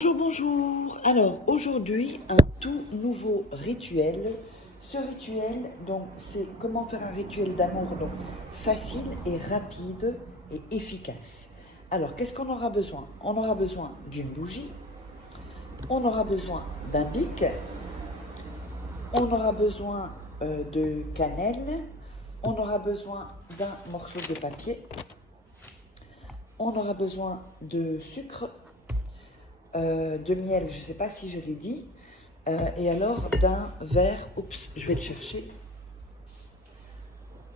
Bonjour, bonjour. Alors aujourd'hui, un tout nouveau rituel. Ce rituel, donc, c'est comment faire un rituel d'amour donc facile et rapide et efficace. Alors, qu'est-ce qu'on aura besoin? On aura besoin d'une bougie, on aura besoin d'un bic, on aura besoin de cannelle, on aura besoin d'un morceau de papier, on aura besoin de sucre, de miel, je ne sais pas si je l'ai dit, et alors d'un verre, oups, je vais le chercher,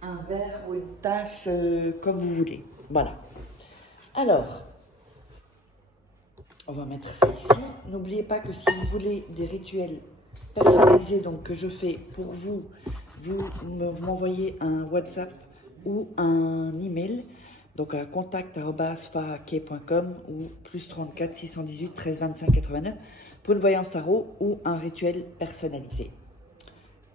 un verre ou une tasse, comme vous voulez. Voilà. Alors, on va mettre ça ici. N'oubliez pas que si vous voulez des rituels personnalisés, donc que je fais pour vous, vous m'envoyez un WhatsApp ou un email, donc à contact@farake.com ou +34 618 13 25 89 pour une voyance tarot ou un rituel personnalisé.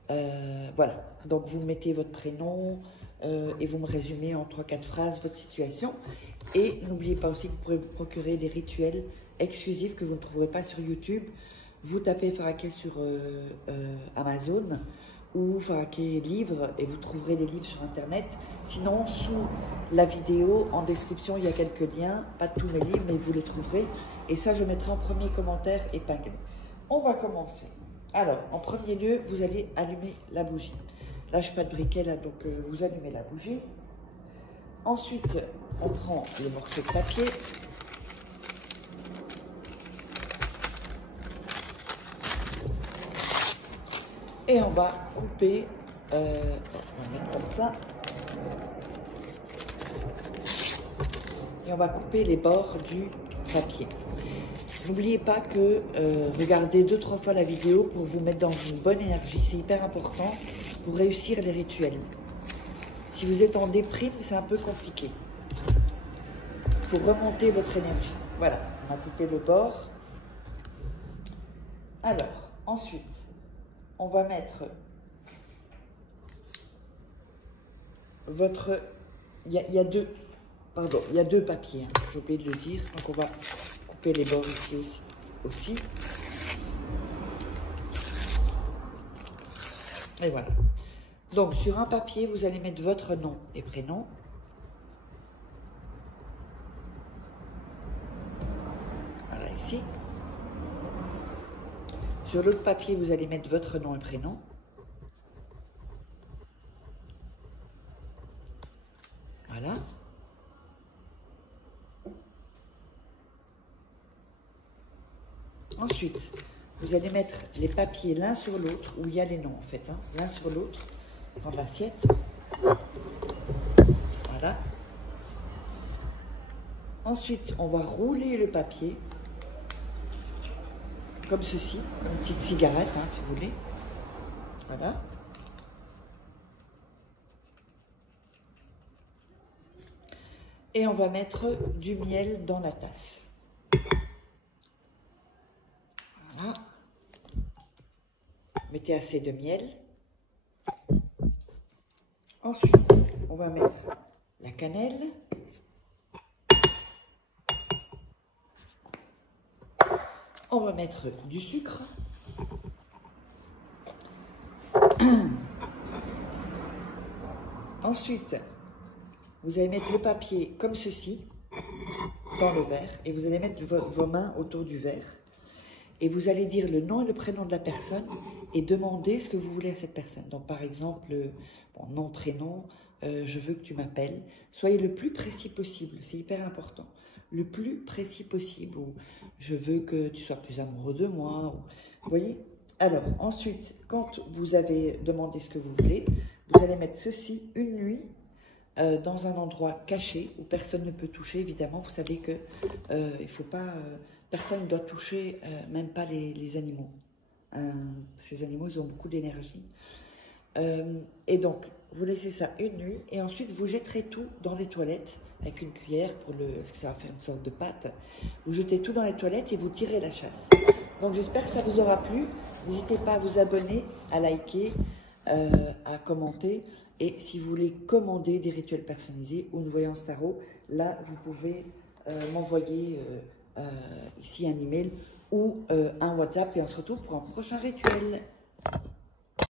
Voilà, donc vous mettez votre prénom et vous me résumez en 3-4 phrases votre situation. Et n'oubliez pas aussi que vous pourrez vous procurer des rituels exclusifs que vous ne trouverez pas sur YouTube. Vous tapez Farake sur Amazon ou Farake livre et vous trouverez des livres sur internet. Sinon, sous la vidéo, en description, il y a quelques liens, pas tous mes livres, mais vous les trouverez. Et ça, je mettrai en premier commentaire épinglé. On va commencer. Alors, en premier lieu, vous allez allumer la bougie. Là, je n'ai pas de briquet, là, donc vous allumez la bougie. Ensuite, on prend le morceau de papier. Et on va couper, on va mettre comme ça. Et on va couper les bords du papier. N'oubliez pas que regardez 2-3 fois la vidéo pour vous mettre dans une bonne énergie. C'est hyper important pour réussir les rituels. Si vous êtes en déprime, c'est un peu compliqué. Il faut remonter votre énergie. Voilà, on a coupé le bord. Alors, ensuite, on va mettre votre... Il y a deux papiers, hein, j'ai oublié de le dire. Donc, on va couper les bords ici aussi. Et voilà. Donc, sur un papier, vous allez mettre votre nom et prénom. Voilà, ici. Sur l'autre papier, vous allez mettre votre nom et prénom. Voilà. Ensuite, vous allez mettre les papiers l'un sur l'autre, où il y a les noms en fait, hein, l'un sur l'autre, dans l'assiette. Voilà. Ensuite, on va rouler le papier, comme ceci, comme une petite cigarette, hein, si vous voulez. Voilà. Et on va mettre du miel dans la tasse. Voilà. Mettez assez de miel. Ensuite, on va mettre la cannelle. On va mettre du sucre. Ensuite, vous allez mettre le papier comme ceci dans le verre et vous allez mettre vos mains autour du verre. Et vous allez dire le nom et le prénom de la personne et demander ce que vous voulez à cette personne. Donc, par exemple, bon, nom, prénom, je veux que tu m'appelles. Soyez le plus précis possible, c'est hyper important. Le plus précis possible. Ou je veux que tu sois plus amoureux de moi. Ou, vous voyez? Alors, ensuite, quand vous avez demandé ce que vous voulez, vous allez mettre ceci une nuit dans un endroit caché où personne ne peut toucher. Évidemment, vous savez que il faut pas... personne ne doit toucher, même pas les animaux. Ces animaux, ils ont beaucoup d'énergie. Et donc, vous laissez ça une nuit et ensuite, vous jetterez tout dans les toilettes avec une cuillère parce que ça va faire une sorte de pâte. Vous jetez tout dans les toilettes et vous tirez la chasse. Donc, j'espère que ça vous aura plu. N'hésitez pas à vous abonner, à liker, à commenter. Et si vous voulez commander des rituels personnalisés ou une voyance tarot, là, vous pouvez m'envoyer ici un email ou un WhatsApp et on se retrouve pour un prochain rituel.